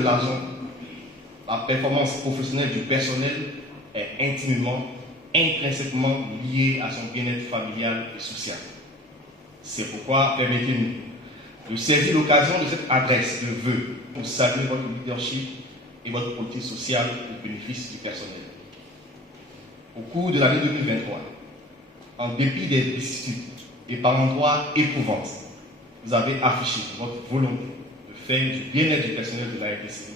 de l'argent, la performance professionnelle du personnel est intrinsèquement liée à son bien-être familial et social. C'est pourquoi, permettez-nous de saisir l'occasion de cette adresse de vœux pour saluer votre leadership et votre politique sociale au bénéfice du personnel. Au cours de l'année 2023, en dépit des vicissitudes et par endroits éprouvantes, vous avez affiché votre volonté de faire du bien-être du personnel de la RDC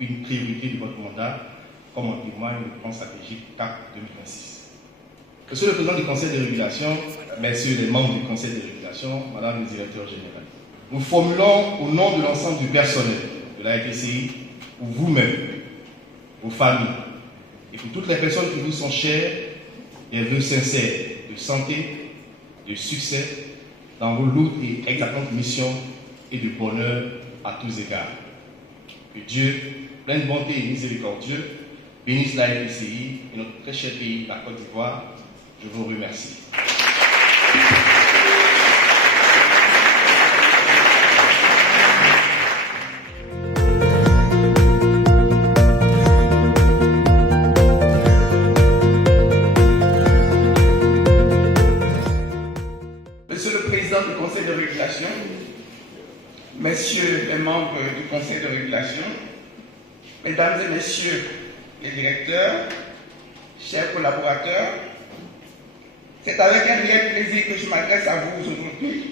une priorité de votre mandat, comme en témoigne le plan stratégique CAP 2026. Monsieur le Président du Conseil de régulation, messieurs les membres du Conseil de régulation, Madame le Directeur général, nous formulons au nom de l'ensemble du personnel de la RDCI, pour vous-même, vos familles et pour toutes les personnes qui vous sont chères, des vœux sincères de santé, de succès dans vos lourdes et exaltantes missions et de bonheur à tous égards. Que Dieu, plein de bonté et miséricordieux, bénisse la RDCI et notre très cher pays, la Côte d'Ivoire. Je vous remercie. Monsieur le Président du Conseil de régulation, Messieurs les membres du Conseil de régulation, Mesdames et Messieurs les directeurs, chers collaborateurs, c'est avec un réel plaisir que je m'adresse à vous aujourd'hui,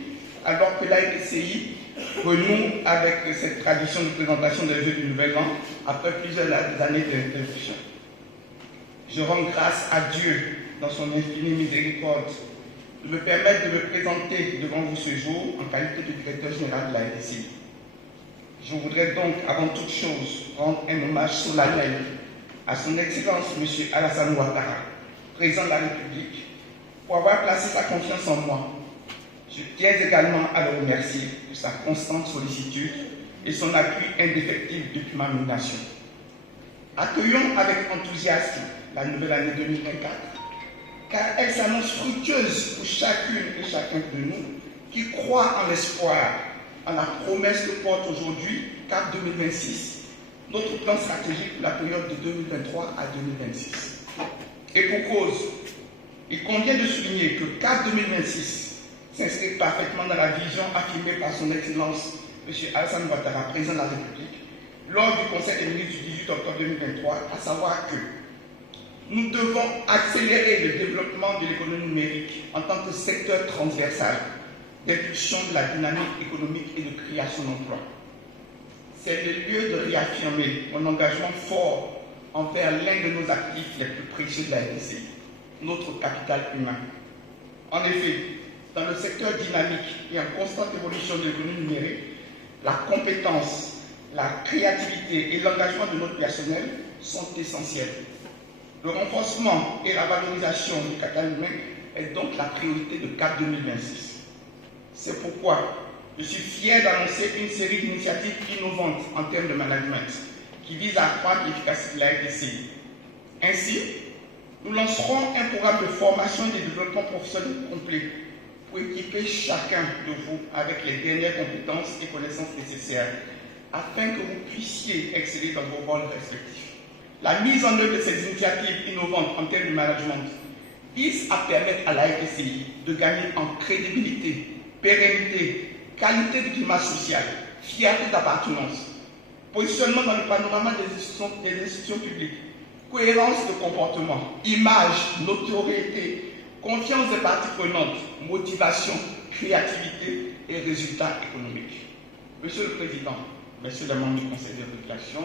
alors que la RDCI renoue avec cette tradition de présentation des vœux du Nouvel An après plusieurs années d'interruption. Je rends grâce à Dieu dans son infinie miséricorde de me permettre de me présenter devant vous ce jour en qualité de directeur général de la RDCI. Je voudrais donc, avant toute chose, rendre un hommage solennel à son Excellence M. Alassane Ouattara, président de la République, pour avoir placé sa confiance en moi. Je tiens également à le remercier de sa constante sollicitude et son appui indéfectible depuis ma nomination. Accueillons avec enthousiasme la nouvelle année 2024, car elle s'annonce fructueuse pour chacune et chacun de nous qui croit en l'espoir, en la promesse que porte aujourd'hui CAP 2026, notre plan stratégique pour la période de 2023 à 2026. Et pour cause, il convient de souligner que CAP 2026 s'inscrit parfaitement dans la vision affirmée par son Excellence M. Alassane Ouattara, président de la République, lors du Conseil des ministres du 18 octobre 2023, à savoir que nous devons accélérer le développement de l'économie numérique en tant que secteur transversal d'impulsion de la dynamique économique et de création d'emplois. C'est le lieu de réaffirmer mon engagement fort envers l'un de nos actifs les plus précieux de la RDC, notre capital humain. En effet, dans le secteur dynamique et en constante évolution de l'économie numérique, la compétence, la créativité et l'engagement de notre personnel sont essentiels. Le renforcement et la valorisation du capital humain est donc la priorité de CAP 2026. C'est pourquoi je suis fier d'annoncer une série d'initiatives innovantes en termes de management qui visent à accroître l'efficacité de la RDCI. Ainsi, nous lancerons un programme de formation et de développement professionnel complet pour équiper chacun de vous avec les dernières compétences et connaissances nécessaires afin que vous puissiez exceller dans vos rôles respectifs. La mise en œuvre de ces initiatives innovantes en termes de management vise à permettre à la RDCI de gagner en crédibilité, pérennité, qualité de climat social, fierté d'appartenance, positionnement dans le panorama des institutions publiques, cohérence de comportement, image, notoriété, confiance des parties prenantes, motivation, créativité et résultats économiques. Monsieur le Président, Messieurs les membres du Conseil de régulation,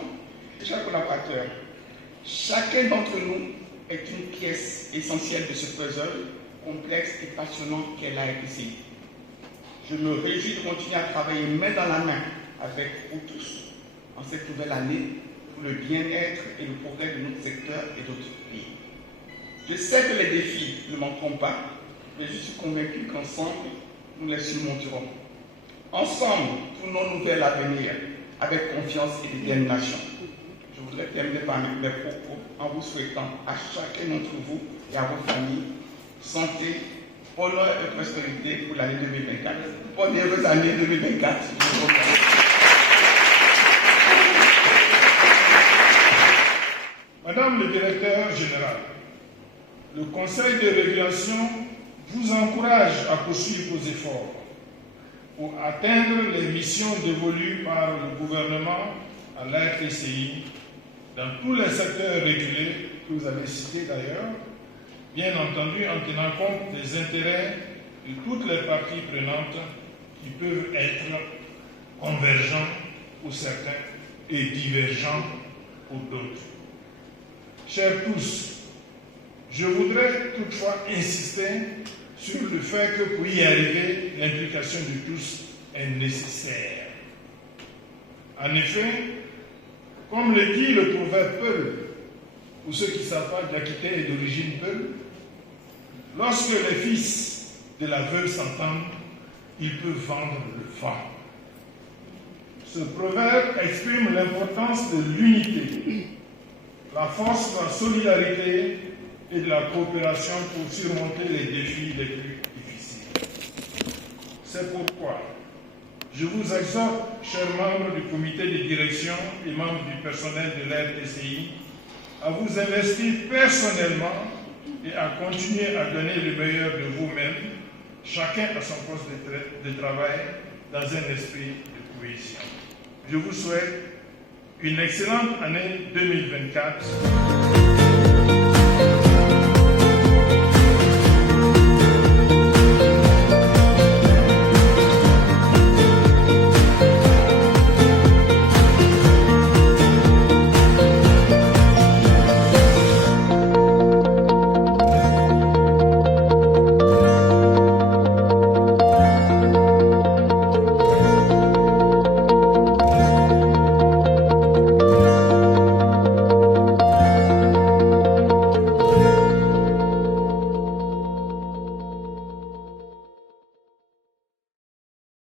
chers collaborateurs, chacun d'entre nous est une pièce essentielle de ce puzzle complexe et passionnant qu'est la RDCI. Je me réjouis de continuer à travailler main dans la main avec vous tous en cette nouvelle année pour le bien-être et le progrès de notre secteur et de notre pays. Je sais que les défis ne manqueront pas, mais je suis convaincu qu'ensemble, nous les surmonterons. Ensemble, tournons-nous vers l'avenir avec confiance et détermination. Je voudrais terminer par mes propos en vous souhaitant à chacun d'entre vous et à vos familles santé, honneur et prospérité pour l'année 2024. Bonne et heureuse année 2024. Je vous remercie. Madame le directeur général, le Conseil de régulation vous encourage à poursuivre vos efforts pour atteindre les missions dévolues par le gouvernement à l'RTCI dans tous les secteurs régulés que vous avez cités d'ailleurs, bien entendu en tenant compte des intérêts de toutes les parties prenantes qui peuvent être convergents pour certains et divergents pour d'autres. Chers tous, je voudrais toutefois insister sur le fait que pour y arriver, l'implication de tous est nécessaire. En effet, comme le dit le proverbe Peul, pour ceux qui ne savent pas, l'Aquitaine est d'origine Peul, lorsque les fils de la veuve s'entendent, ils peuvent vendre le vent. Ce proverbe exprime l'importance de l'unité, la force de la solidarité et de la coopération pour surmonter les défis les plus difficiles. C'est pourquoi je vous exhorte, chers membres du comité de direction et membres du personnel de l'RTCI, à vous investir personnellement et à continuer à donner le meilleur de vous-même, chacun à son poste de travail, dans un esprit de cohésion. Je vous souhaite une excellente année 2024.